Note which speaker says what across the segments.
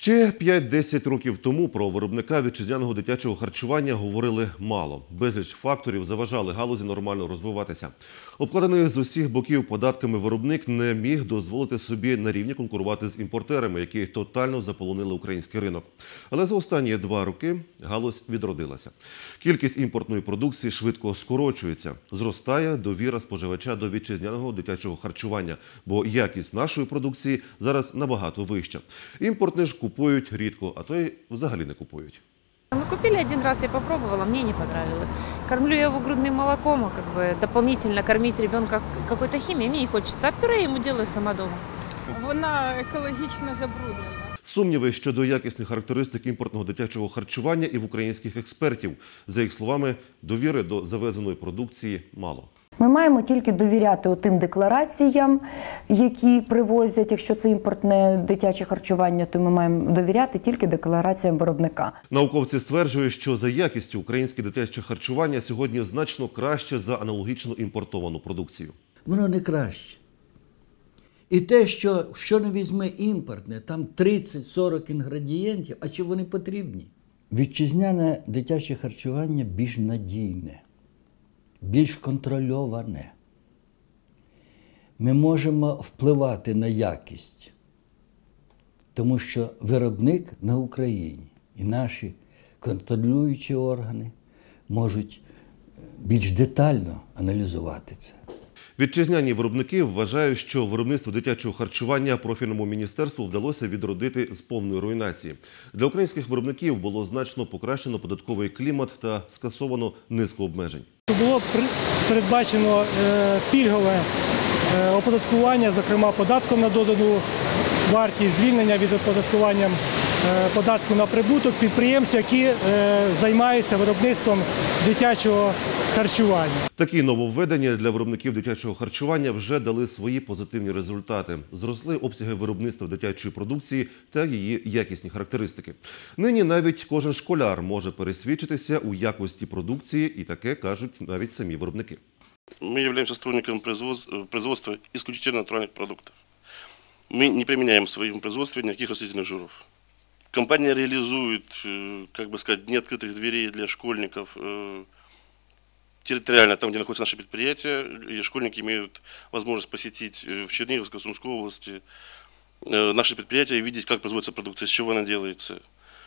Speaker 1: Ще 5-10 років тому про виробника вітчизняного дитячого харчування говорили мало. Безліч факторів заважали галузі нормально розвиватися. Обкладений з усіх боків податками виробник не міг дозволити собі на рівні конкурувати з імпортерами, які тотально заполонили український ринок. Але за останні два роки галузь відродилася. Кількість імпортної продукції швидко скорочується. Зростає довіра споживача до вітчизняного дитячого харчування, бо якість нашої продукції зараз набагато вища. Імпортне ж купують рідко, а то й взагалі не купують.
Speaker 2: Мы купили один раз, я попробовала, мне не понравилось. Кормлю я его грудным молоком, а как бы дополнительно кормить ребенка какой-то химией мне не хочется. А пюре я ему делаю сама дома.
Speaker 3: Вона екологічно забруднена.
Speaker 1: Сумніви щодо якісних характеристик імпортного дитячого харчування і в українських експертів. За їх словами, довіри до завезеної продукції мало.
Speaker 4: Ми маємо тільки довіряти тим деклараціям, які привозять. Якщо це імпортне дитяче харчування, то ми маємо довіряти тільки деклараціям виробника.
Speaker 1: Науковці стверджують, що за якістю українське дитяче харчування сьогодні значно краще за аналогічно імпортовану продукцію.
Speaker 5: воно не краще. І те, що, що не візьме імпортне, там 30-40 інгредієнтів, а чи вони потрібні? Вітчизняне дитяче харчування більш надійне, більш контрольоване. Ми можемо впливати на якість, тому що виробник на Україні і наші контролюючі органи можуть е, більш детально аналізувати це.
Speaker 1: Вітчизняні виробники вважають, що виробництво дитячого харчування профільному міністерству вдалося відродити з повної руйнації. Для українських виробників було значно покращено податковий клімат та скасовано низку обмежень.
Speaker 6: Було передбачено е, пільгове е, оподаткування, зокрема податком на додану вартість, звільнення від оподаткування податку на прибуток підприємств, які е, займаються виробництвом дитячого харчування.
Speaker 1: Такі нововведення для виробників дитячого харчування вже дали свої позитивні результати. Зросли обсяги виробництва дитячої продукції та її якісні характеристики. Нині навіть кожен школяр може пересвідчитися у якості продукції, і таке кажуть навіть самі виробники.
Speaker 7: Мы являемся сторонником производства, э, производства исключительно натуральных продуктов. Мы не применяем в своем производстве никаких растительных жиров. Компания реализует, э, как бы сказать, дни открытых дверей для школьников э, территориально, там, где находятся наши предприятия, и школьники имеют возможность посетить э, в Черниговской, Сумской области э, наши предприятия и видеть, как производится продукция, с чего она делается,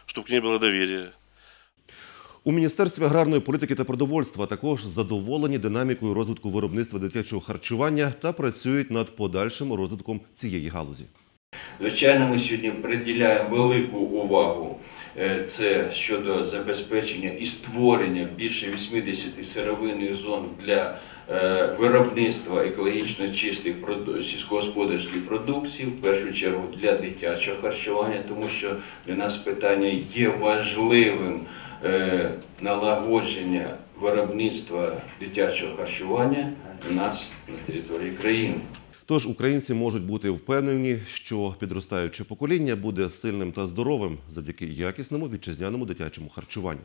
Speaker 7: чтобы к ней было доверие.
Speaker 1: У Міністерстві аграрної політики та продовольства також задоволені динамікою розвитку виробництва дитячого харчування та працюють над подальшим розвитком цієї галузі.
Speaker 8: Звичайно, ми сьогодні приділяємо велику увагу е, це щодо забезпечення і створення більше 80 сировинних зон для е, виробництва екологічно чистих сільськогосподарських продуктів, в першу чергу для дитячого харчування, тому що для нас питання є важливим е, налагодження виробництва дитячого харчування у нас на території країни.
Speaker 1: Тож українці можуть бути впевнені, що підростаюче покоління буде сильним та здоровим завдяки якісному вітчизняному дитячому харчуванню.